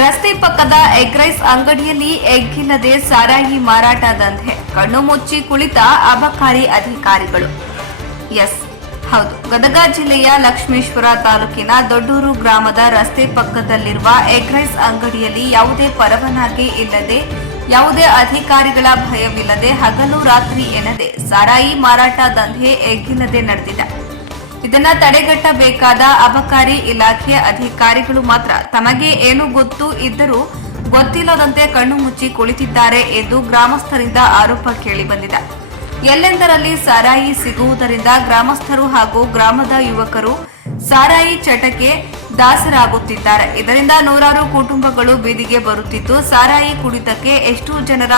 ರಸ್ತೆ ಪಕ್ಕದ egg rice ಅಂಗಡಿಯಲ್ಲಿ ಎಗ್ ಇಲ್ಲದೆ ಸಾರಾಯಿ ಮಾರಾಟ ದಂಧೆ. ಕಣ್ಣು ಮುಚ್ಚಿ ಕುಳಿತ ಅಬಕಾರಿ ಅಧಿಕಾರಿಗಳು. ಎಸ್, ಹೌದು. ಗದಗ ಜಿಲ್ಲೆಯ ಲಕ್ಷ್ಮೇಶ್ವರ ತಾಲೂಕಿನ ದೊಡ್ಡೂರು ಗ್ರಾಮದ ರಸ್ತೆ ಪಕ್ಕದಲ್ಲಿರುವ ಎಗ್ ರೈಸ್ ಅಂಗಡಿಯಲ್ಲಿ ಯಾವುದೇ ಪರವಾನಗಿ ಇಲ್ಲದೆ, ಯಾವುದೇ ಅಧಿಕಾರಿಗಳ ಭಯವಿಲ್ಲದೆ ಹಗಲು ರಾತ್ರಿ ಎನ್ನದೆ ಸಾರಾಯಿ ಮಾರಾಟ ದಂಧೆ ಎಗ್ಗಿಲ್ಲದೆ ನಡೆದಿದೆ. ಇದನ್ನ ತಡೆಗಟ್ಟಬೇಕಾದ ಅಬಕಾರಿ ಇಲಾಖೆಯ ಅಧಿಕಾರಿಗಳು ಮಾತ್ರ. ತಮಗೆ ಏನು ಗೊತ್ತು ಇದ್ದರೂ ಗೊತ್ತಿಲ್ಲದಂತೆ ಕಣ್ಣು ಮುಚ್ಚಿ ಕುಳಿತಿದ್ದಾರೆ ಎಂದು ಗ್ರಾಮಸ್ಥರಿಂದ ಆರೋಪ ಕೇಳಿಬಂದಿದೆ. ಎಲ್ಲೆಂದರಲ್ಲಿ ಸಾರಾಯಿ ಸಿಗುವುದರಿಂದ ಗ್ರಾಮಸ್ಥರು ಹಾಗೂ ಗ್ರಾಮದ ಯುವಕರು ಸಾರಾಯಿ ಚಟಕ್ಕೆ ದಾಸರಾಗುತ್ತಿದ್ದಾರೆ. ಇದರಿಂದ ನೂರಾರು ಕುಟುಂಬಗಳು ಬೀದಿಗೆ ಬರುತ್ತಿದ್ದು, ಸಾರಾಯಿ ಕುಡಿತಕ್ಕೆ ಎಷ್ಟು ಜನರ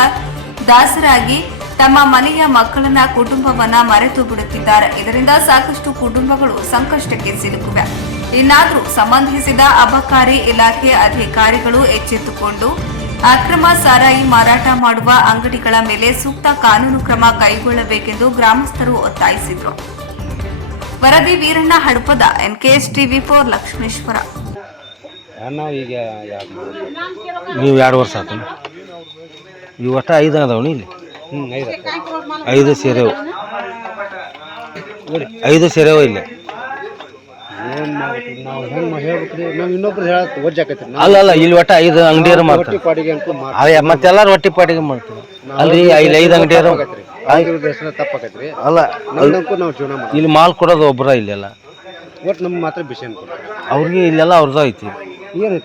ದಾಸರಾಗಿ ತಮ್ಮ ಮನೆಯ ಮಕ್ಕಳನ್ನ ಕುಟುಂಬವನ್ನ ಮರೆತು ಬಿಡುತ್ತಿದ್ದಾರೆ. ಇದರಿಂದ ಸಾಕಷ್ಟು ಕುಟುಂಬಗಳು ಸಂಕಷ್ಟಕ್ಕೆ ಸಿಲುಕಿವೆ. ಇನ್ನಾದರೂ ಸಂಬಂಧಿಸಿದ ಅಬಕಾರಿ ಇಲಾಖೆ ಅಧಿಕಾರಿಗಳು ಎಚ್ಚೆತ್ತುಕೊಂಡು ಅಕ್ರಮ ಸಾರಾಯಿ ಮಾರಾಟ ಮಾಡುವ ಅಂಗಡಿಗಳ ಮೇಲೆ ಸೂಕ್ತ ಕಾನೂನು ಕ್ರಮ ಕೈಗೊಳ್ಳಬೇಕೆಂದು ಗ್ರಾಮಸ್ಥರು ಒತ್ತಾಯಿಸಿದರು. ವರದಿ Veeranna Hadapada NKS TV four Lakshmeshwar. ನಾವು ಎರಡು ವರ್ಷ ಆಯ್ತು ನೀವು ಐದು ಅದಾವಣಿ ಇಲ್ಲಿ? ಐದು. ಐದು ಸೇರೆವು ಐದು ಸೇರೆವು ಇಲ್ಲ. ಏನು ಮಾಡ್ಬೇಕು? ನಾವು ಹೆಂಗೆ ಹೇಳ್ಬೇಕು ನಾವು? ಇನ್ನೊಬ್ರು ಹೇಳಕ್ಕೆ ಒಜ್ಜಾಕೈತ್ರಿ ಅಲ್ಲ ಅಲ್ಲ ಇಲ್ಲಿ ಒಟ್ಟು ಐದು ಅಂಗಡಿಯರು ಮಾಡ್ತಾರೆ. ಮತ್ತೆಲ್ಲಾರು ರೊಟ್ಟಿ ಪಾಟಿಗೆ ಮಾಡ್ತೀವಿ ಅಲ್ಲಿ ಇಲ್ಲಿ ಐದು ಅಂಗಡಿಯರು ಅಲ್ಲ ಇಲ್ಲಿ ಮಾಲ್ ಕೊಡೋದು ಒಬ್ಬರ ಇಲ್ಲೆಲ್ಲ. ಒಟ್ಟು ನಮ್ಗೆ ಮಾತ್ರ ಬಿಸಿ ಅವ್ರಿಗೆ ಇಲ್ಲೆಲ್ಲ ಅವ್ರದ್ದು ಐತಿ. ಏನು